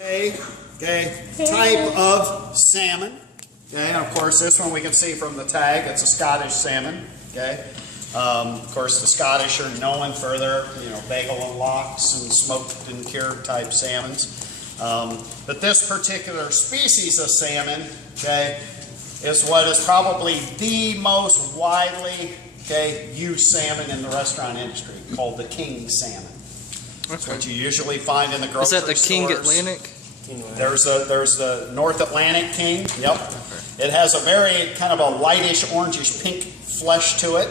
Type of salmon. Okay, and of course this one we can see from the tag, it's a Scottish salmon. Okay, of course the Scottish are known for their bagel and lox and smoked and cured type salmons. But this particular species of salmon, is what is probably the most widely used salmon in the restaurant industry, called the king salmon. That's what you usually find in the grocery stores. Is that the King Atlantic? There's the North Atlantic king. Yep. Okay. It has a very kind of a lightish orangish pink flesh to it.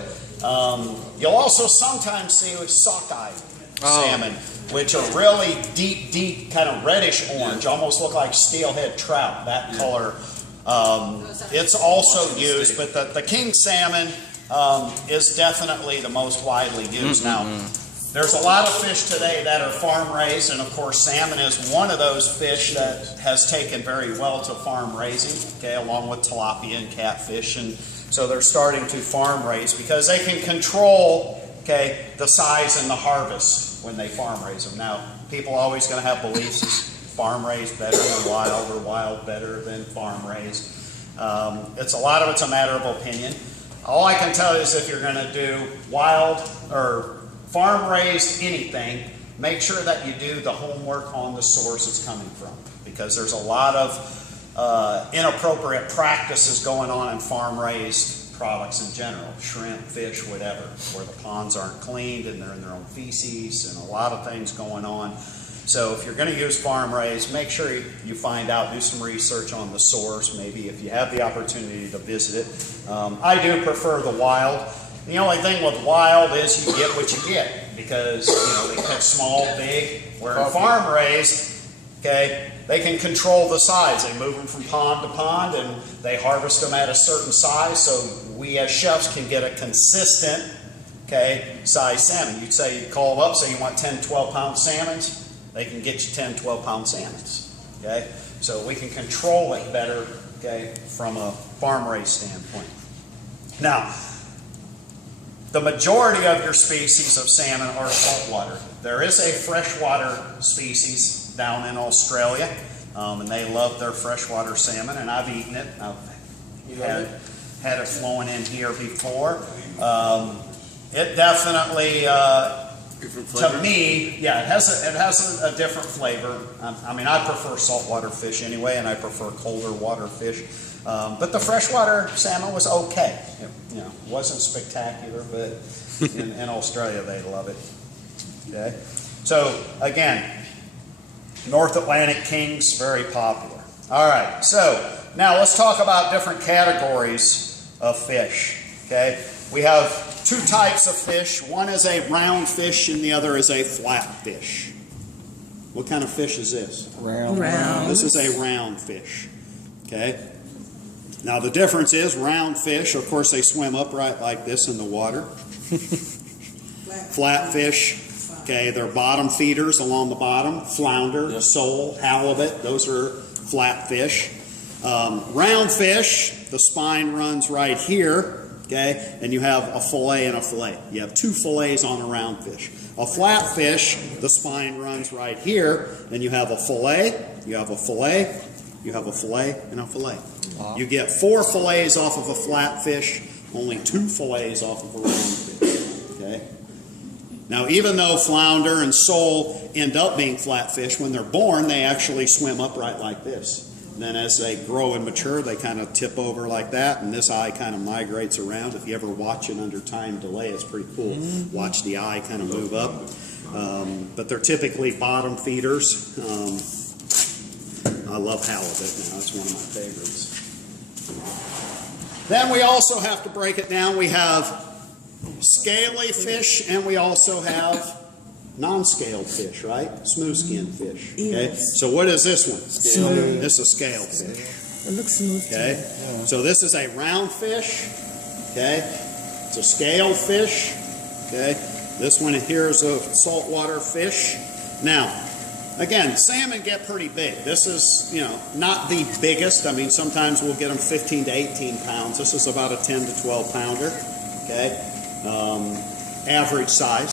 You'll also sometimes see sockeye salmon, which are really deep kind of reddish orange, almost look like steelhead trout, that color. It's also used, but the king salmon is definitely the most widely used. Now, there's a lot of fish today that are farm raised, and of course salmon is one of those fish that has taken very well to farm raising, along with tilapia and catfish, and so they're starting to farm raise because they can control the size and the harvest when they farm raise them. Now, people are always going to have beliefs: is farm raised better than wild, or wild better than farm raised? It's a lot of it's a matter of opinion. All I can tell you is if you're going to do wild or farm raised anything, make sure that you do the homework on the source it's coming from, because there's a lot of inappropriate practices going on in farm raised products in general, shrimp, fish, whatever, where the ponds aren't cleaned and they're in their own feces and a lot of things going on. So if you're going to use farm raised, make sure you find out, do some research on the source, maybe if you have the opportunity to visit it. I do prefer the wild. The only thing with wild is you get what you get, because they catch small, big, where in farm raised, they can control the size. They move them from pond to pond and they harvest them at a certain size, so we as chefs can get a consistent size salmon. You'd call them up, say you want 10, 12 pound salmons, they can get you 10, 12 pound salmons. So we can control it better from a farm raised standpoint. Now, the majority of your species of salmon are saltwater. There is a freshwater species down in Australia, and they love their freshwater salmon, and I've eaten it. I've had it flowing in here before. It definitely, to me, it has a different flavor. I mean, I prefer saltwater fish anyway, and I prefer colder water fish. But the freshwater salmon was okay. It wasn't spectacular, but in Australia they love it. So again, North Atlantic kings, very popular. All right, so now let's talk about different categories of fish. We have two types of fish. One is a round fish and the other is a flat fish. What kind of fish is this? Round. This is a round fish. Now the difference is round fish, of course, they swim upright like this in the water. Flat fish, they're bottom feeders along the bottom. Flounder, sole, halibut, those are flat fish. Round fish, the spine runs right here, and you have a fillet and a fillet. You have two fillets on a round fish. A flat fish, the spine runs right here, and you have a fillet, you have a fillet, you have a fillet, and a fillet. You get 4 fillets off of a flat fish, only 2 fillets off of a round fish. Now, even though flounder and sole end up being flat fish, when they're born, they actually swim upright like this. And then as they grow and mature, they kind of tip over like that, and this eye kind of migrates around. If you ever watch it under time delay, it's pretty cool. Watch the eye kind of move up. But they're typically bottom feeders. I love halibut now. It's one of my favorites. Then we also have to break it down. We have scaly fish and we also have non-scaled fish, right? Smooth skin fish. So what is this one? Smooth. This is a scaled fish. It looks smooth. So this is a round fish. It's a scaled fish. This one here is a saltwater fish. Now, again, salmon get pretty big. This is, not the biggest. I mean, sometimes we'll get them 15 to 18 pounds. This is about a 10 to 12 pounder, average size.